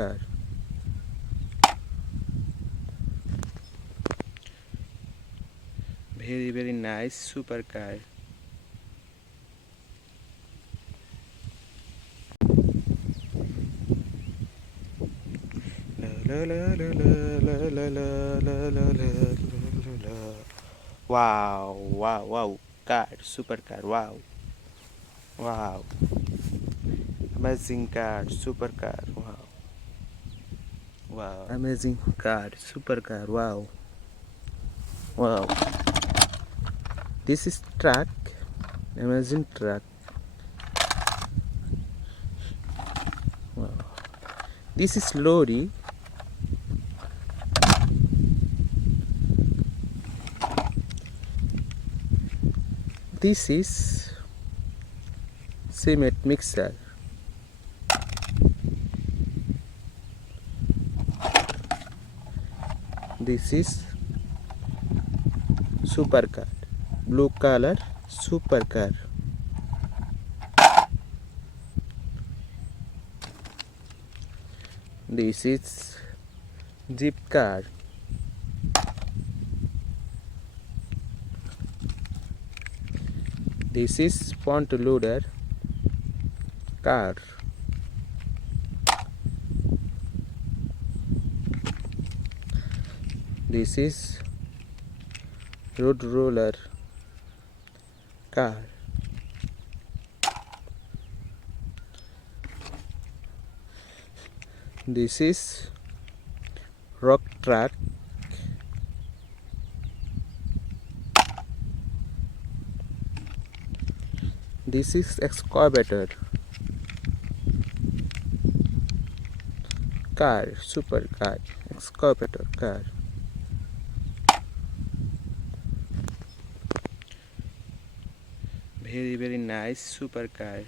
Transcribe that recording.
car. Very nice supercar. Wow, car, supercar, wow, amazing car, supercar, wow, amazing car, supercar, wow. This is truck, amazing truck. Wow. This is lorry. This is cement mixer. This is supercar, blue color supercar. This is jeep car. This is front loader car. This is road roller car. This is rock truck. This is excavator car, supercar, excavator car. Very nice supercar.